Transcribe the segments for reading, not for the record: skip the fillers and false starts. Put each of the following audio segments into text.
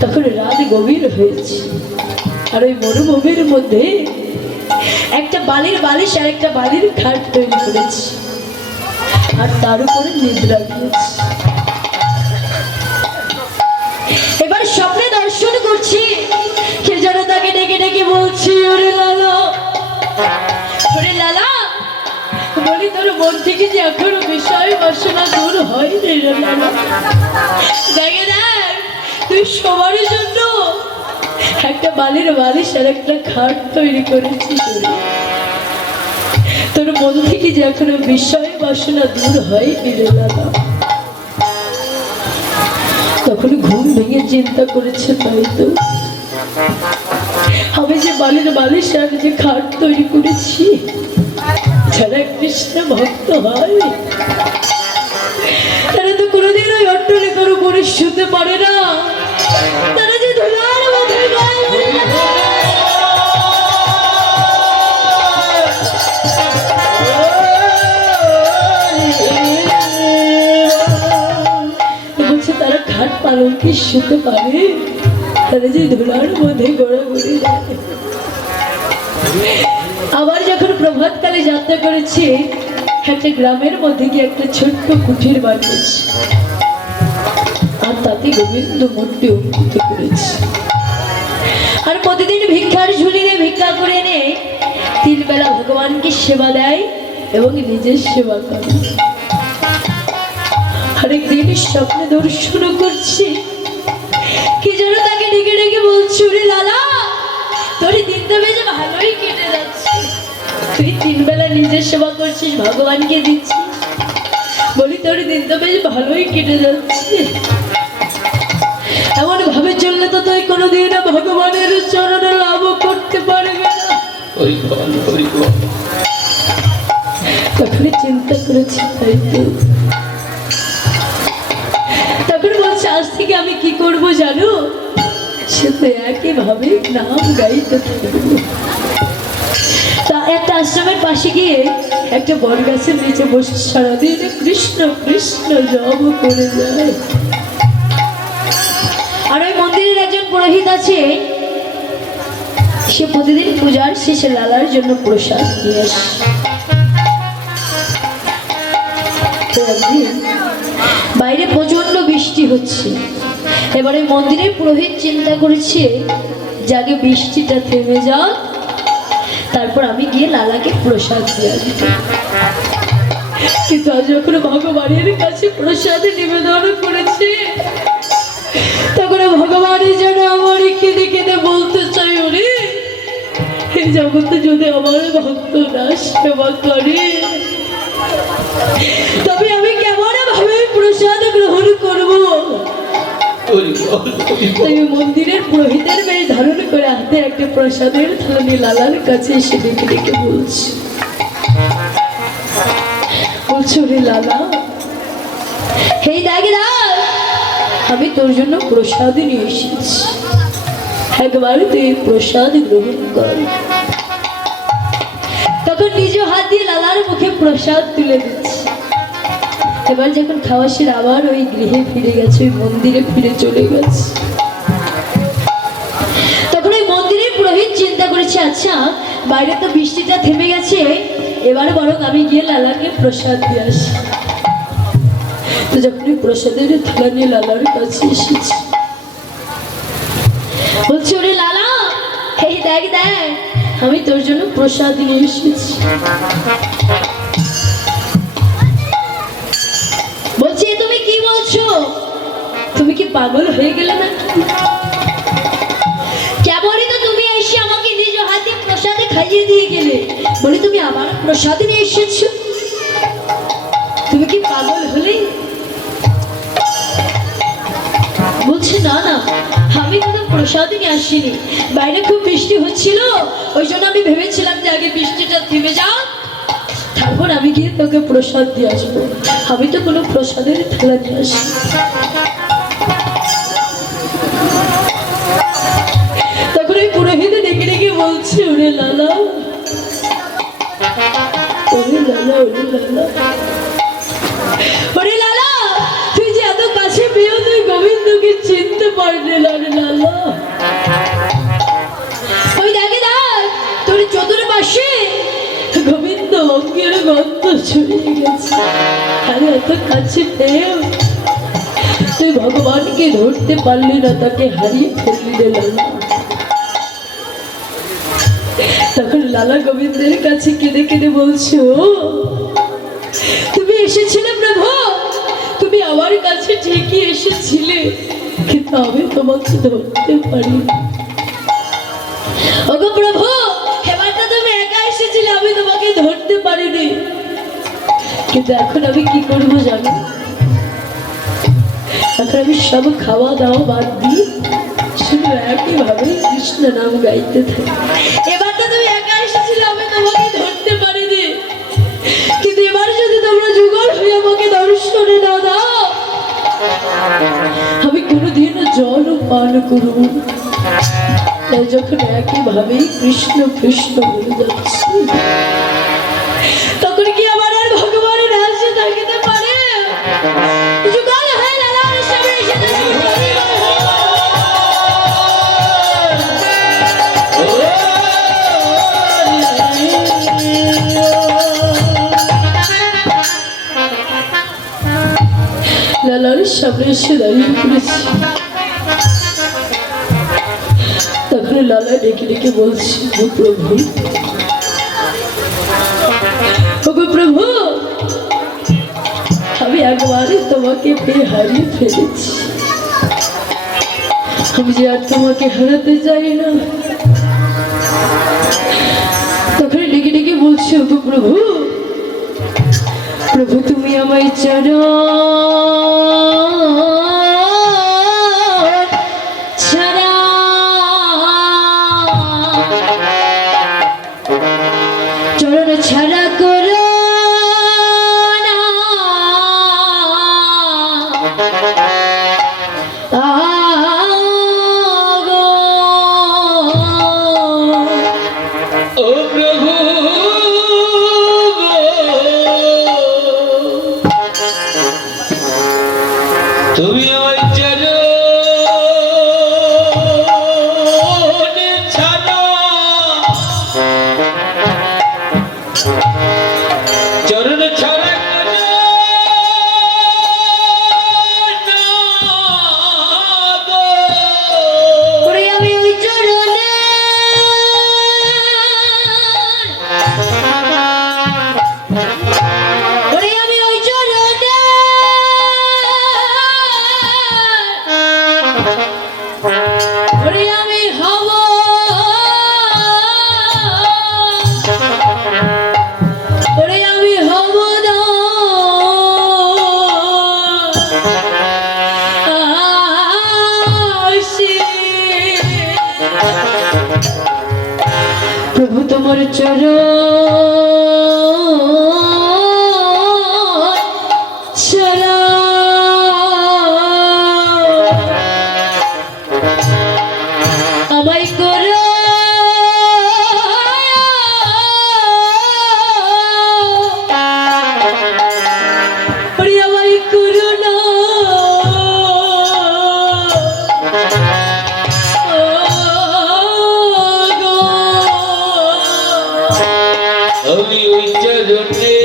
তখন রাত গভীর হয়েছে, আর ওই মরুভূমির মধ্যে একটা বালির বালিশ আর একটা বালির খাট তৈরি করেছে, আর তার উপরে নিদ্রা গিয়েছে। এবার স্বপ্নে দর্শন করছি, কে যেন তাকে ডেকে ডেকে বলছি, ওরে লালা, ওরে লালা, বলি তোর মন থেকে যে এখনো বিষয় বাসনা দূর হয়নি রে লালা। দেখে দেখ, তুই সবার জন্য একটা বালির বালিশ আর একটা খাট তৈরি করেছিস, তোর মন থেকে যে এখনো বিষয় বাসনা দূর হয়নি রে লালা। তখন ঘুম ভেঙে চিন্তা করেছে, তাই তো আমি যে বালির বালিশ আর যে খাট তৈরি করেছি, যারা কৃষ্ণ ভক্ত হয় তারা তো কোনোদিন ওই অট্টালিকার উপরে শুতে পারে না, তারা যে ধুলার মধ্যে বলছে তারা খাট পালঙ্কে শুতে পারে, তারা যে ধুলার মধ্যে গড়াগড়ি যায়। আবার যখন প্রভাতকালে যাত্রা করেছে, একটা গ্রামের মধ্যে গিয়ে একটা ছোট্ট কুঠির বানিয়েছে, আর তাতে গোবিন্দ মূর্তি অঙ্কিত করেছে। আর প্রতিদিন ভিক্ষার ঝুলিতে ভিক্ষা করে এনে 3 বেলা ভগবানকে সেবা দেয় এবং নিজের সেবা করে। আরেকদিন স্বপ্নে দর্শন করছে, কি যেন তাকে ডেকে ডেকে বলছে, ওরে লালা, তোর দিনটা বেশ ভালোই কেটে যাচ্ছে, তুই 3 বেলা নিজের সেবা করছিস, ভগবানকে দিচ্ছিস, বলি তোর দিনটা বেশ ভালোই কেটে যাচ্ছে। এমন ভাবে চললে তো তুই কোনোদিন ভগবানের চরণে লাভ করতে পারবে না। তখন চিন্তা করেছি, তাই তো। তখন বলছে, আজ থেকে আমি কি করব জানো, সে তো একইভাবে নাম গাইতে থাকবো। তা একটা আশ্রমের পাশে গিয়ে একটা বট গাছের নিচে বসে সারাদিন কৃষ্ণ কৃষ্ণ জপ করে যায়। আর ওই মন্দিরের একজন পুরোহিত আছে, সে প্রতিদিন পূজার শেষে লালার জন্য প্রসাদ নিয়ে আসে। বাইরে প্রচন্ড বৃষ্টি হচ্ছে, এবারে মন্দিরের পুরোহিত চিন্তা করেছে যে আগে বৃষ্টিটা থেমে যাক, তারপর আমি গিয়ে লালাকে প্রসাদ দিয়ে আসবো। কিন্তু আজ যখন ভগবানের কাছে প্রসাদ নিবেদন করেছে, তখন ভগবানের যেন আমার কেঁদে কেঁদে বলতে চাই, ওরে এই জগতে যদি আমার ভক্ত না সেবা করে, তবে আমি কেমন ভাবে প্রসাদ গ্রহণ করবো। মন্দিরের পুরোহিতের বেশ ধারণ করে হাতে একটা প্রসাদের থালা নিয়ে লালার কাছে এসে ডেকে ডেকে বলছে, ওরে লালা, এই দেখ আমি তোর জন্য প্রসাদ নিয়ে এসেছি, একবার তুই প্রসাদ গ্রহণ কর। তখন নিজ হাত দিয়ে লালার মুখে প্রসাদ তুলে দিচ্ছে। এবার যখন খাওয়া সেরে আবার ওই গৃহে ফিরে গেছে, ওই মন্দিরে ফিরে চলে গেছে। তখন ওই মন্দিরের পুরোহিত চিন্তা করেছে, আচ্ছা বাইরে তো বৃষ্টিটা থেমে গেছে, এবার বরং আমি গিয়ে লালাকে প্রসাদ দিয়ে আসি। তো যখন ওই প্রসাদের থালা নিয়ে লালার কাছে এসেছি, বলছি, ওরে লালা, এই দেখ দেখ আমি তোর জন্য প্রসাদ নিয়ে এসেছি। বলছি, তুমি কি বলছো, তুমি কি পাগল হয়ে গেলে নাকি? কেবলই তো তুমি এসে আমাকে নিজ হাতে প্রসাদে খাইয়ে দিয়ে গেলে, বলি তুমি আবার প্রসাদ নিয়ে এসেছো, তুমি কি পাগল হলে? বলছে, না না, আমি কোনো প্রসাদ নিয়ে আসিনি, বাইরে খুব বৃষ্টি হচ্ছিল, ওই জন্য আমি ভেবেছিলাম যে আগে বৃষ্টিটা থেমে যাও, তারপর আমি গিয়ে তোকে প্রসাদ দিয়ে আসবো, আমি তো কোনো প্রসাদের থালা নিয়ে আসি। তখন ওই পুরোহিত ডেকে ডেকে বলছে, ওরে লালা, ওরে লালা, ওরে লালা, ওরে লালা, তুই যে এত কাছে পেয়েও তুই গোবিন্দকে চিনতে পারলি না রে লালা। ছড়িয়ে গেছে। আরে এত কাছে পেয়েও তুই ভগবানকে ধরতে পারলি না, তাকে হারিয়ে ফেললি রে লালা। তখন লালা গোবিন্দের কাছে কেঁদে কেঁদে বলছো, তুমি এসেছিলে প্রভু, তুমি আমার কাছে ঠিকই এসেছিলে, কিন্তু আমি তোমাকে ধরতে পারি। ওগো প্রভু, এবারটা তুমি একা এসেছিলে, আমি তোমাকে ধরতে পারিনি, কিন্তু এখন আমি কি করবো জানো? এখন আমি সব খাওয়া দাওয়া বাদ দিই, শুধু একইভাবে কৃষ্ণ নাম গাইতে থাকি। এবারটা তুমি একা এসেছিলে, আমি তোমাকে ধরতে পারিনি, কিন্তু এবার যদি তোমরা যুগল হয়ে আমাকে দর্শনে না দাও, আমি কোনোদিনও জলও পান করব। তাই যখন একইভাবে কৃষ্ণ কৃষ্ণ বলে যাচ্ছি, তখন কি আমার আর ভগবানের রাজ্যে থাকিতে পারে? যুগল হয়ে লালার সামনে এসে লালার সামনে এসে দাঁড়িয়ে পড়েছি। তখন লালা ডেকে ডেকে বলছি, ও প্রভু, ওগো প্রভু, আমি একবারে তোমাকে পেয়ে হারিয়ে ফেলেছি, আমি যে আর তোমাকে হারাতে চাই না। তখন ডেকে ডেকে বলছি, ওগো প্রভু, প্রভু তুমি আমায় চরণ ছাড়া, চরণ ছাড়া করো না আগো। ও প্রভু তুমি আমায় চরণ ছাড়া, চরণ ছাড়া আমি ওই চরণে আমি হব আমি হব না প্রভু তোমার চরণ ছাড়া আমায় করো আমায় করো না আমি ওই চরণে,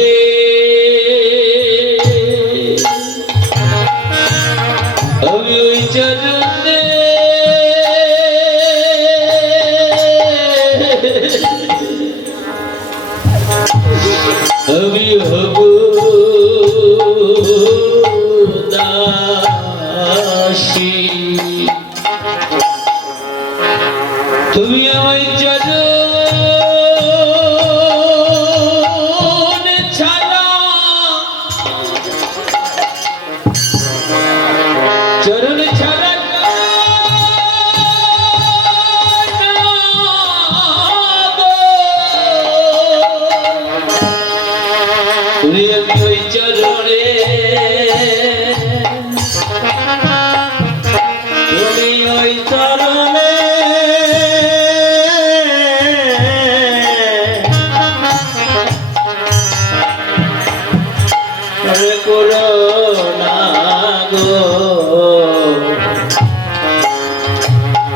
আমি ওই চরণে আমি হব দাসী। তুমি আমায় চরণ ছাড়া, চরণ ছাড়া তুমি আমি ওই চরণে, তুমি ওই চরণে করো না গো,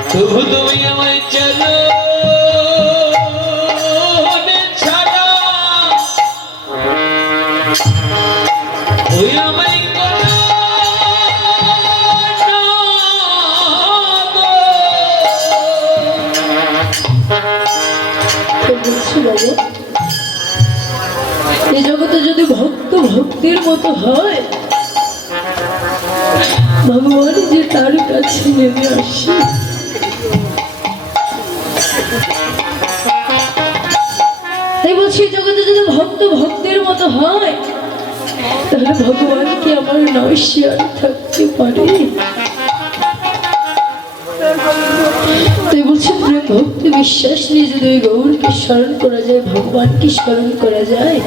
তবু তুমি আমায় চলো ভক্ত ভক্তের মতো হয়, ভগবান যে তার কাছে নেমে আসে। তাই বলছি জগতে যদি ভক্ত ভক্তের মতো হয়, তাহলে ভগবান কি আমার নয় সে আর থাকতে পারে? তাই বলছি প্রেম ভক্তি বিশ্বাস নিয়ে যদি ওই গৌরকে স্মরণ করা যায়, ভগবানকে স্মরণ করা যায়,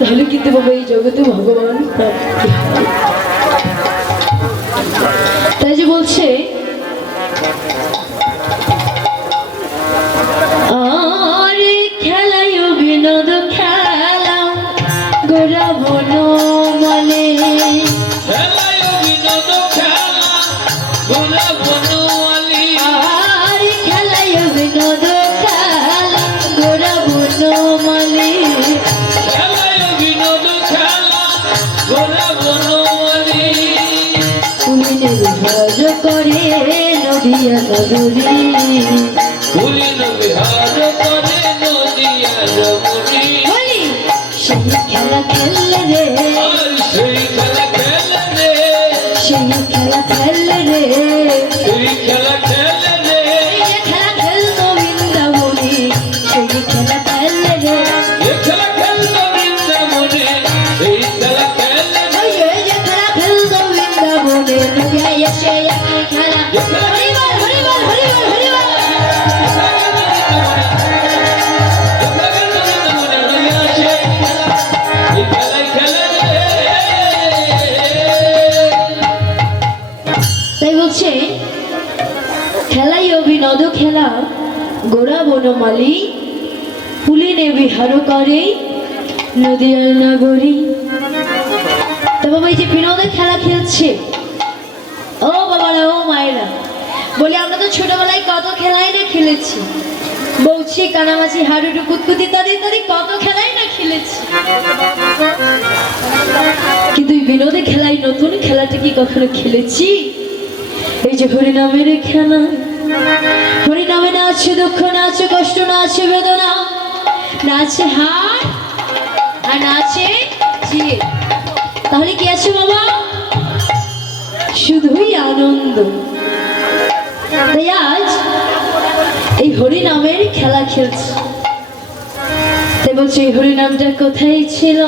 তাহলে কিন্তু বাবা এই জগতে ভগবান প্রাপ্তি হয়। তাই যে বলছে আরে খেলাই বিনোদ খেলা গোরা বন মনে, আরে খেলাই বিনোদ খেলা গোরা বন মনে, তুমি নির্ভর করে নদিয়া নদী, সেই খেলা খেললে রে, সেই খেলা খেললে রে, খেলা খেলতো বৃন্দাবনে, সেই খেলা খেললে রে, খেলা খেলতো বৃন্দাবনে, নদিয়ায় এসে একই খেলা। হরিবল হরিবল হরিবল হরিবল। তাই বলছে খেলাই অভিনদ খেলা গোরা বনমালী, ফুলিনে বিহার করে নদিয়ার নগরী। তা বাবা এই যে বিনোদের খেলা খেলছে, ও বাবারা ও মায়েরা, বলে আমরা তো ছোটবেলায় কত খেলাই না খেলেছি, বৌছি কানামাছি হাডুডু কুতকুতি ইত্যাদি ইত্যাদি কত খেলাই না খেলেছি, কিন্তু এই বিনোদে খেলাই নতুন খেলাটা কি কখনো খেলেছি? এই যে হরিনামের খেলা, হরিনামে না আছে দুঃখ, না আছে কষ্ট, না আছে বেদনা, না আছে হার আর না আছে জিদ, তাহলে কি আছে বাবা? শুধুই আনন্দ। তাই আজ এই হরিনামের খেলা খেলছে। তাই বলছে এই হরিনামটা কোথায় ছিল?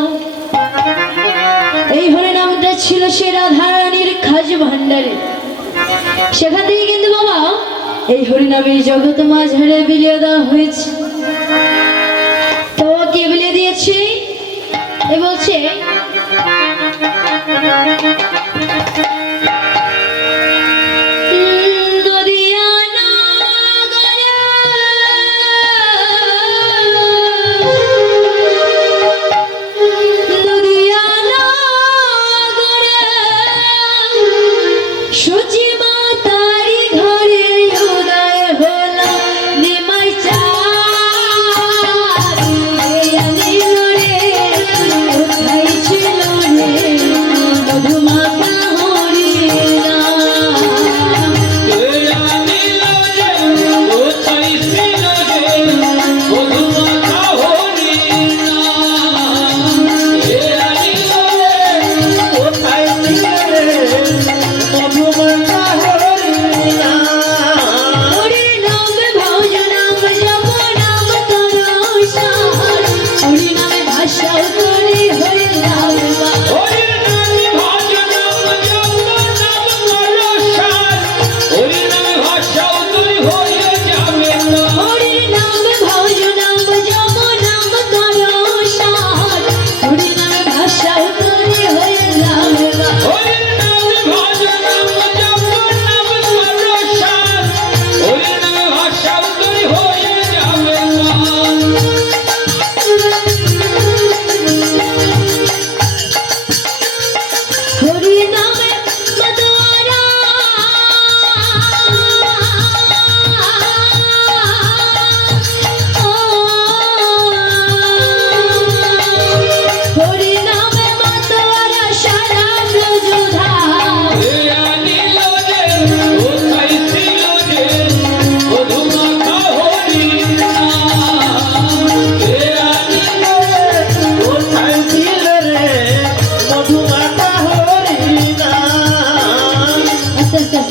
এই হরিনামটা ছিল সে রাধারানীর খাজ ভান্ডারে। সেখান থেকে কিন্তু বাবা এই হরিনামের জগৎ মাঝারে বিলিয়ে দেওয়া হয়েছে। তো কে বিলিয়ে দিয়েছে? এ বলছে কোথায় ছিল রে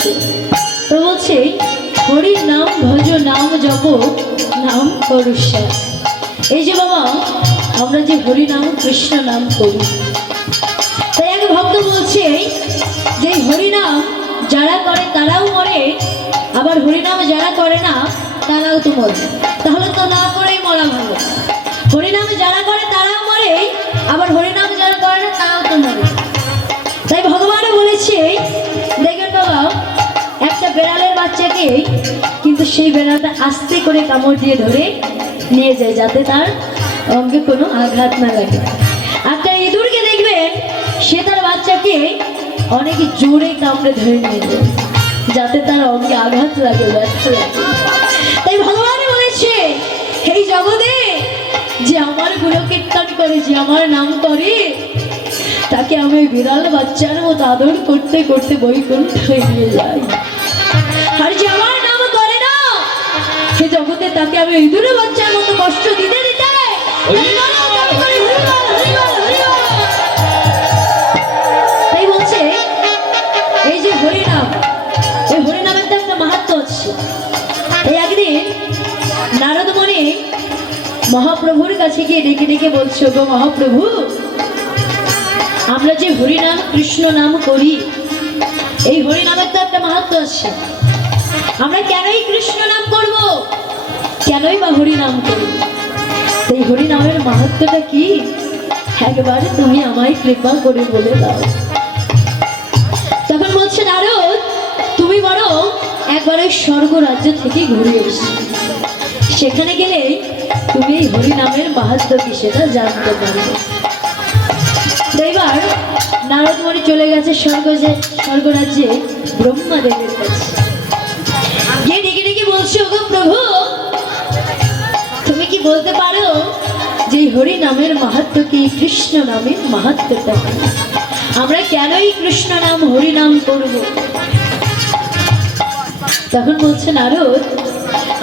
বলছে, তো বলছে হরির নাম ভজ নাম জপ নাম করুষা। এই যে বাবা আমরা যে হরি নাম কৃষ্ণ নাম করি, তাই এক ভক্ত বলছে যে হরিনাম যারা করে তারাও মরে, আবার হরিনাম যারা করে না তারাও তো মরে। তাহলে তো না করেই মরা ভালো। হরিনাম যারা করে তারাও মরে, আবার হরিনাম যারা করে না তারাও তো মরে। তাই ভগবানও বলেছে দেখেন বাবা, একটা বেড়ালের বাচ্চাকে কিন্তু সেই বেড়ালটা আস্তে করে কামড় দিয়ে ধরে নিয়ে যায় যাতে তার অঙ্গে কোনো আঘাত না লাগে। একটা ইঁদুরকে দেখবেন সে তার বাচ্চাকে অনেক জোরে কামড়ে ধরে নিয়ে যায় যাতে তার অঙ্গে আঘাত লাগে, ব্যথা লাগে। তাই ভগবান বলেছে এই জগতে যে আমার গুণকীর্তন করে, যে আমার নাম করে, তাকে আমি বিড়াল বাচ্চার মতো আদর করতে করতে বৈকুণ্ঠ হয়ে নিয়ে যাই। আর যে আমার নাম করে না সে জগতে তাকে আমি ইঁদুরের বাচ্চার মতো কষ্ট দিতে দিতে তাই বলছে এই যে হরিনাম, এই হরিনামের তো একটা মাহাত্ম্য আছে। এই একদিন নারদ মুনি মহাপ্রভুর কাছে গিয়ে ডেকে ডেকে বলছে, গো মহাপ্রভু, আমরা যে হরিনাম কৃষ্ণ নাম করি, এই হরিনামের তো একটা মাহাত্ম্য আছে। আমরা কেনই কৃষ্ণ নাম করব, কেনই বা হরিনাম করব? এই হরিনামের মাহাত্ম্যটা কি একবার তুমি আমায় কৃপা করে বলে দাও। তখন বলছে নারদ, তুমি বরং একবার ওই স্বর্গ রাজ্য থেকে ঘুরে এসো, সেখানে গেলে তুমি এই হরিনামের মাহাত্ম্য কি সেটা জানতে পারবে। এবার নারদ মুনি চলে গেছে স্বর্গরাজ্যে ব্রহ্মাদেবের কাছে, গিয়ে ডেকে ডেকে বলছে, ওগো প্রভু, তুমি কি বলতে পারো যে হরি নামের মাহাত্ম্য কি, কৃষ্ণ নামের মাহাত্ম্যটা কি? আমরা কেনই কৃষ্ণ নাম হরি নাম করব? তখন বলছে নারদ,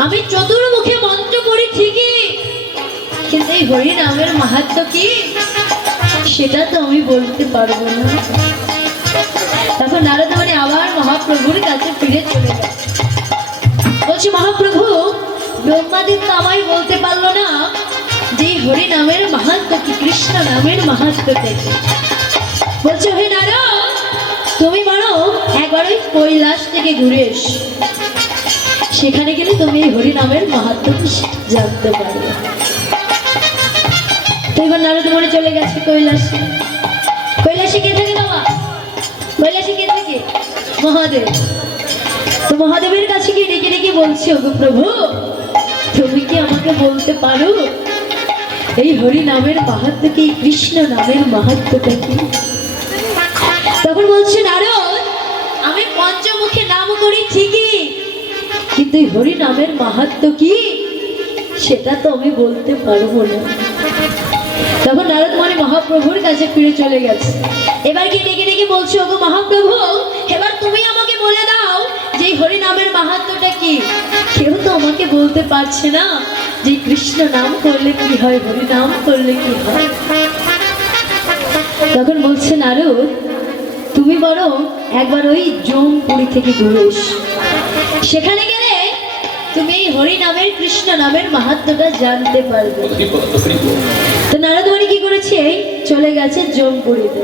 আমি চতুর্মুখে মন্ত্র করি ঠিকই, কিন্তু এই হরি নামের মাহাত্ম্য কি সেটা তো আমি বলতে পারবো না। তখন নারদ মুনি আবার মহাপ্রভুর কাছে ফিরে চলে যায়, বলছি মহাপ্রভু, ব্রহ্মাদেব তো আমায় বলতে পারলো না যে হরি নামের মাহাত্ম্য কি, কৃষ্ণ নামের মাহাত্ম্য কি। বলছে হে নারদ, তুমি বলো একবার ওই কৈলাস থেকে ঘুরে এসো, সেখানে গেলে তুমি এই হরি নামের মাহাত্ম্য কি জানতে পারবে। তো এবার নারদ মুনি চলে গেছে কৈলাসে। কৈলাসে কে থাকে বাবা? কৈলাসে কে থাকে? মহাদেব। তো মহাদেবের কাছে গিয়ে ডেকে ডেকে বলছে, ওগো প্রভু, তুমি কি আমাকে বলতে পারো এই হরি নামের মাহাত্ম্য কি, কৃষ্ণ নামের মাহাত্ম্যটা কি? তখন বলছে নারদ, আমি পঞ্চমুখে নাম করি ঠিকই, কিন্তু এই হরি নামের মাহাত্ম্য কি সেটা তো আমি বলতে পারবো না। তখন নারদ মুনি মহাপ্রভুর কাছে ফিরে চলে গেছে। এবার গিয়ে ডেকে ডেকে বলছে, ওগো মহাপ্রভু, এবার তুমি আমাকে বলে দাও যে হরি নামের মাহাত্ম্যটা কি। কেউ তো আমাকে বলতে পারছে না যে কৃষ্ণ নাম করলে কি হয়, হরি নাম করলে কি হয়। তখন বলছে নারদ, তুমি বরং একবার ওই জমপুরি থেকে ঘুরে এসো, সেখানে গেলে তুমি এই হরি নামের কৃষ্ণ নামের মাহাত্ম্যটা জানতে পারবে। তো নারদ মুনি কি করেছে, চলে গেছে জমপুরিতে।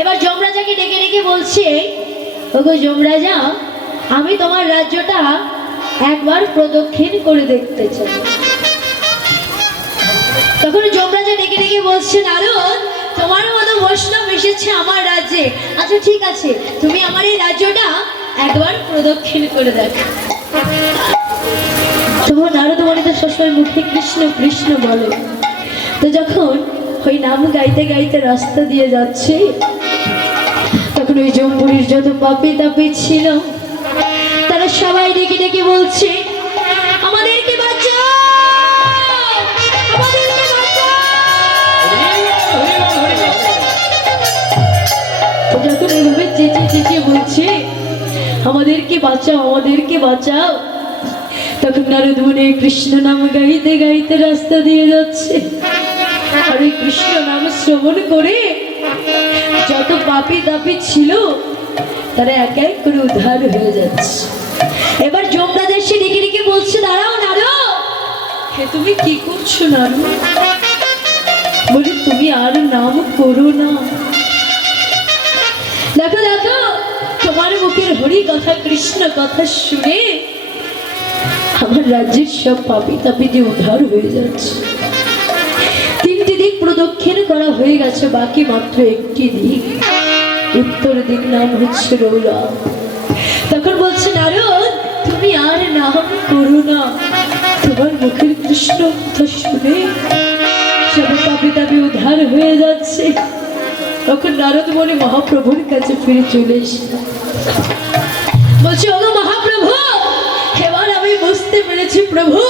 এবার যমরাজাকে ডেকে ডেকে বলছে, ওগো যমরাজা, আমি তোমার রাজ্যটা একবার প্রদক্ষিণ করে দেখতে চাই। তখন যমরাজা ডেকে ডেকে বলছে, নারদ, তোমার মতো বৈষ্ণব এসেছে আমার রাজ্যে, আচ্ছা ঠিক আছে, তুমি আমার এই রাজ্যটা একবার প্রদক্ষিণ করে দেখো। তোমার নারদ মুনি তো সবসময় মুখে কৃষ্ণ কৃষ্ণ বলে। তো যখন ওই নাম গাইতে গাইতে রাস্তা দিয়ে যাচ্ছে, তখন ওই জমপুরির যত পাপি তাপি ছিল তারা সবাই ডেকে ডেকে বলছে, আমাদেরকে বাঁচাও, আমাদেরকে বাঁচাও। যখন এইভাবে চেঁচিয়ে চেঁচিয়ে বলছে আমাদেরকে বাঁচাও, আমাদেরকে বাঁচাও, তখন নারদ মুনি কৃষ্ণ নাম গাইতে গাইতে রাস্তা দিয়ে যাচ্ছে। আর ওই কৃষ্ণ নাম শ্রবণ করে যত পাপি তাপি ছিল তারা এক এক করে উদ্ধার হয়ে যাচ্ছে। এবার যমরাজ এসে ডেকে ডেকে বলছে, দাঁড়াও নারো, হে তুমি কি করছো নারো? বলি তুমি আর নাম করো না। দেখো দেখো, তোমার মুখের হরি কথা কৃষ্ণ কথা শুনে আমার রাজ্যের সব পাপি তাপি যে উদ্ধার হয়ে যাচ্ছে। তিনটি দিক প্রদক্ষিণ করা হয়ে গেছে, বাকি মাত্র একটি দিক, উত্তর দিক, নাম হচ্ছে রৌলা। তখন বলছে, নারদ তুমি আর নাম করো না, তোমার মুখের কৃষ্ণ কথা শুনে সব পাপি তাপি উদ্ধার হয়ে যাচ্ছে। তখন নারদ মনে মহাপ্রভুর কাছে ফিরে চলে এসে বলছে, ওগো মহাপ্রভু, এবার আমি বুঝতে পেরেছি প্রভু,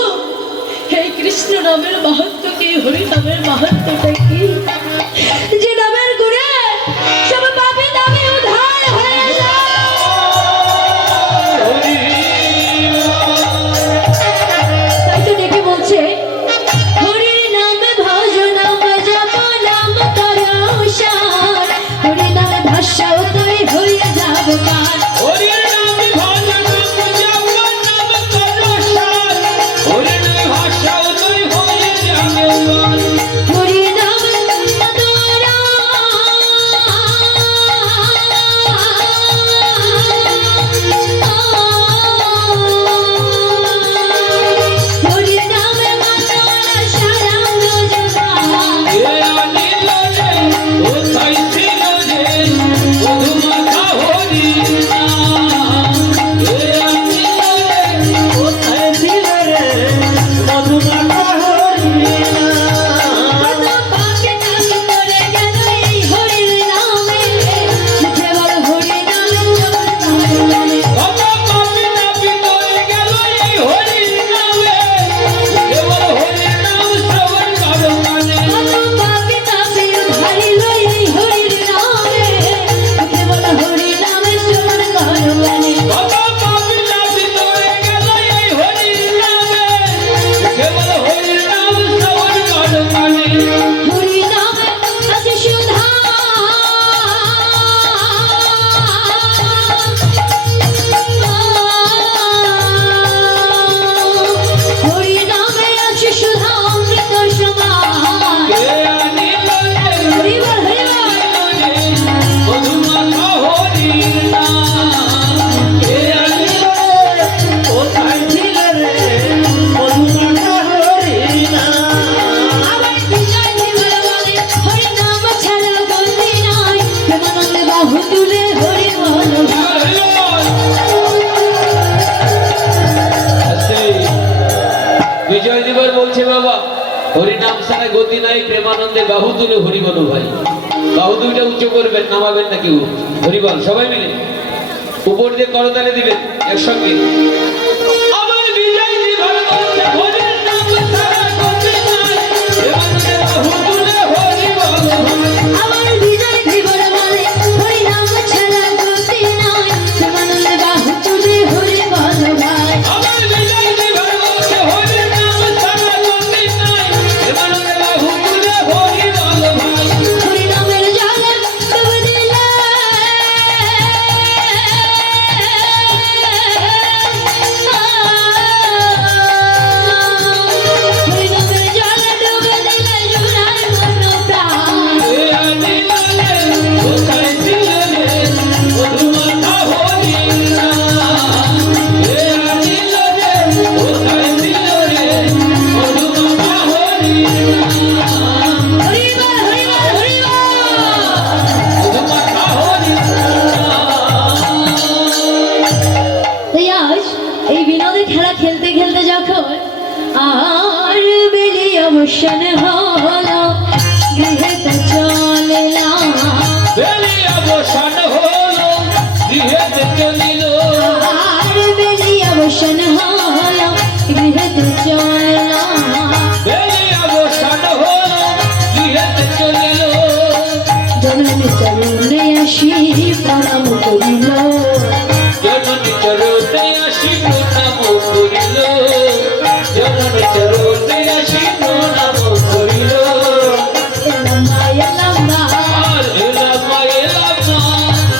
এই কৃষ্ণ নামের মাহাত্ম্য কি, হরি নামের মাহাত্ম্যটা কি, যে নামের গুণে সব পাপি তাপি উদ্ধার হয়ে যায়। তাই তো ডেকে বলছে, হরির নামে ভজ নাম জপ নাম করো সার, হরি নামে ভাষাও তুই হয়ে যাব কার। হরির নামে ভজ নাম জপ নাম করো সার, হরি নামে ভাষাও তুই হয়ে যাবে কার। হরি নামে তোরা হরি নামে মাতারা সারাঙ্গ জপা। এ আনিল রে কোথায় ছিল রে মধু মাখা হরি নাম, এ আনিল রে কোথায় ছিল রে মধু মাখা হরি নাম। কত পাপি তাপি করে গেল এই হরির নামে, কেবল হরি নামে জপে। কত পাপি তাপি করে গেল এই হরির নামে, কেবল হরির নাম শ্রবণ করো কানে। কত পাপি তাপি উদ্ধারিল এই হরির নামে, কেবল হরি নামে শ্রবণ করো কানে। কত পাপি তাপি করে গেল এই হরির নামে, কেবল হরির নাম শ্রবণ করো কানে। হরি নামে আছে সুধা, হরি নামে আছে সুধা অমৃত সমান। কে আনিল রে হরি বল হরি বল। মধু মাখা হরির নাম, কে আনিল রে কোথায় ছিল রে মধু মাখা হরির নাম। আবার বিজয় দিবার বলে হরি নাম ছাড়া গতি নাই, প্রেমানন্দে বাহু তুলে হরি বল ভাই। বিজয় দিবার বলছে, বাবা হরি নাম ছাড়া গতি নাই, প্রেমানন্দে বাহু তুলে হরি বলো ভাই। বাহু দুইটা উচ্চ করবেন, নামাবেন না কেউ। হরি বল সবাই মিলে উপর দিয়ে করতালি দিবেন একসঙ্গে। আমার বিজয় দিবার বলছে, হরির নাম ছাড়া গতি নাই, প্রেমানন্দে বাহু তুলে হরি বলো ভাই। আমার বিজয় দিবার বলে হরি নাম ছাড়া গতি নাই, প্রেমানন্দে বাহু তুলে হরি বল ভাই। আমার বিজয় দিবার বলছে, হরির নাম ছাড়া গতি নাই, প্রেমানন্দে বাহু তুলে হরি বলো ভাই। হরি নামের জালে ডুব দিলে, হরি নামের জালে ডুব দিলে জুড়ায় মন প্রাণ। এ আনিল রে কোথায় ছিল রে মধু মাখা হরির নাম, এ আনিল রে কোথায় ছিল রে মধু মাখা হরির নাম। হরি বল হরি বল হরি বল। মধু মাখা হরির নাম। তাই আজ এই বিনোদে খেলা খেলতে খেলতে যখন আর বেলি অবসান হলো, গৃহেতে চললাম। বেলি অবসান হলো, গৃহেতে চলিল। আর বেলি অবসান হলো, গৃহেতে চললাম। বেলি অবসান হলো, গৃহেতে চলিল। জননী চরণে আসি প্রণাম করিল, জননী চরণে আসি প্রণাম করিল, জননী চরণে আসি প্রণাম করিল। এলাম মা এলাম মা, আর এলাম মা, এলাম মা,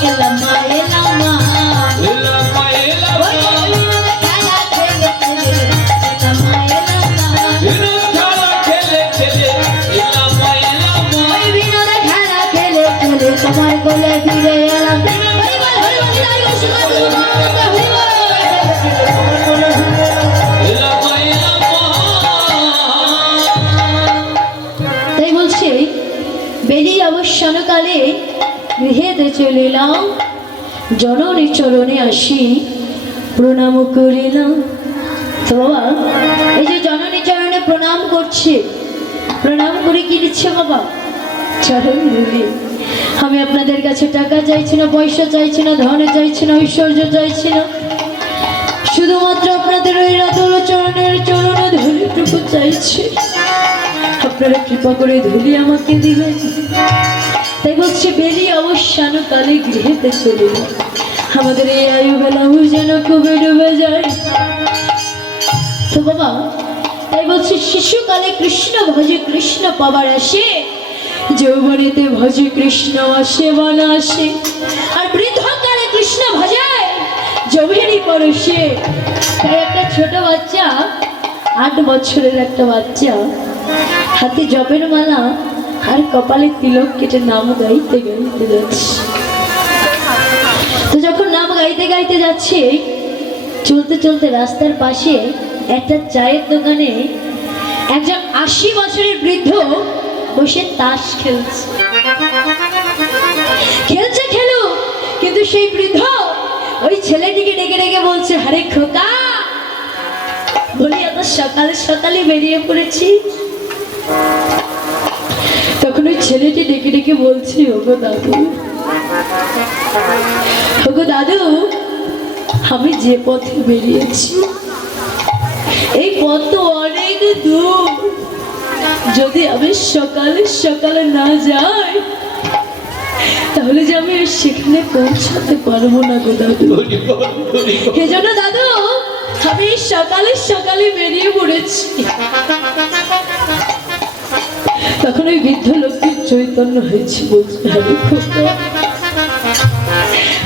এলাম মা এলাম মা, গৃহেতে চলে এলাম, জননী চরণে আসি প্রণাম করিলাম। তো বাবা, এই যে জননী চরণে প্রণাম করছে, প্রণাম করে কি দিচ্ছে বাবা? চরণ ধুলি। আমি আপনাদের কাছে টাকা চাইছি না, পয়সা চাইছি না, ধন চাইছি না, ঐশ্বর্য চাইছি না, শুধুমাত্র আপনাদের ওই রাতুল চরণের চরণে ধুলিটুকু চাইছি। আপনারা কৃপা করে ধুলি আমাকে দিবেন। তাই বলছে বেরিয়ে অবসান কালে গৃহেতে চলে যায়। আমাদের এই আয়ু বেলাও যেন খুবই ডুবে যায়। তো বাবা, তাই বলছে শিশুকালে কৃষ্ণ ভজে কৃষ্ণ পাবার আসে, যৌবনেতে ভজে কৃষ্ণ আসে বলা আসে, আর বৃদ্ধকালে কৃষ্ণ ভজে জমিরই পরশে। তাই একটা ছোট বাচ্চা, 8 বছরের একটা বাচ্চা, হাতে জপের মালা আর কপালে তিলক কেটে নাম গাইতে গাইতে যাচ্ছে। তো যখন নাম গাইতে গাইতে যাচ্ছে, চলতে চলতে রাস্তার পাশে একটা চায়ের দোকানে একজন 80 বছরের বৃদ্ধ বসে তাস খেলছে। খেলুক, কিন্তু সেই বৃদ্ধ ওই ছেলেটিকে ডেকে ডেকে বলছে, আরে খোকা, বলি এত সকালে সকালে বেরিয়ে পড়েছি। তখন ওই ছেলেটি ডেকে ডেকে বলছে, ওগো দাদু, ওগো দাদু, আমি যে পথে বেরিয়েছি এই পথ তো অনেক দূর, যদি আমি সকালে সকালে না যাই তাহলে যে আমি সেখানে পৌঁছাতে পারবো না গো দাদু। সেজন্য দাদু আমি সকালে সকালে বেরিয়ে পড়েছি। তখন ওই বৃদ্ধ লোকটির চৈতন্য হয়েছে, বলছে, আরে খোকা,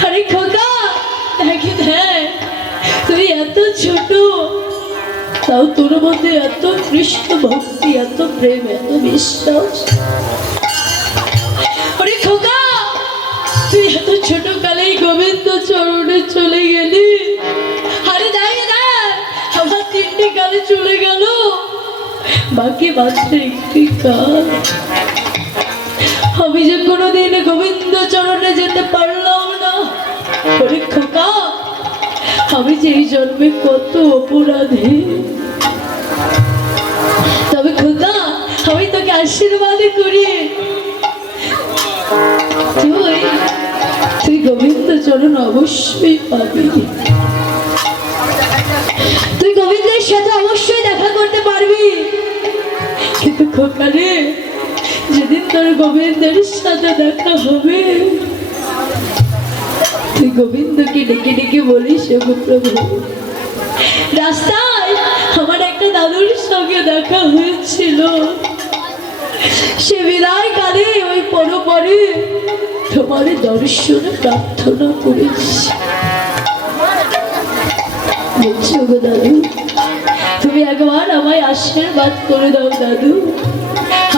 আরে খোকা, দেখি দেখ, তুই এত ছোট, তাও তোর মধ্যে এত কৃষ্ণ ভক্তি, এত প্রেম, এত বিশ্বাস। আরে খোকা, তুই এত ছোট কালেই গোবিন্দ চরণে চলে গেলি। আরে দেখ দেখ, আমার 3টি কালে চলে গেল, বাকি মাত্র 1টি কাল। আমি যে কোনোদিন গোবিন্দ চরণে যেতে পারলাম না। আরে খোকা, আমি যে এই জন্মে কত অপরাধী। তবে খোকা, আমি তোকে আশীর্বাদ করি, তুই গোবিন্দ চরণ অবশ্যই পাবি, তুই গোবিন্দের সাথে অবশ্যই দেখা করতে পারবি। কিন্তু খোকা রে, যেদিন তোর গোবিন্দের সাথে দেখা হবে, তুই গোবিন্দকে ডেকে ডেকে বলিস, ওগো প্রভু, রাস্তায় আমার একটা দাদুর সঙ্গে দেখা হয়েছিল, সে বিদায় কালে ওই পরে তোমার দর্শন প্রার্থনা করেছি। বলছি, ওগো দাদু, তুমি একবার আমায় আশীর্বাদ করে দাও দাদু,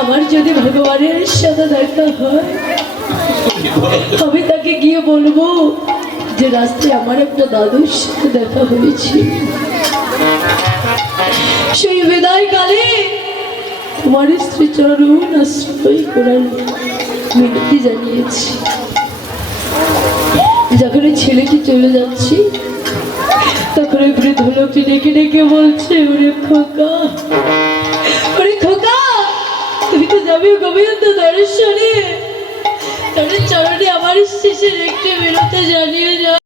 আমার যদি ভগবানের সাথে দেখা হয়, আমি তাকে গিয়ে বলবো যে রাস্তায় আমার একটা দাদুর সাথে দেখা হয়েছে। সেই বিদায় কালে তোমার স্ত্রী চরণ আশ্রয় করার মিনতি জানিয়েছি। যখন ছেলেটি চলে যাচ্ছি, তখন ওই বৃদ্ধ লোকটি ডেকে ডেকে বলছে, ওরে খোকা, ওরে খোকা, তুই তো যাবি গোবিন্দ দর্শনে, তাহলে চরণে আমার শেষের একটি বিরত জানিয়ে যা।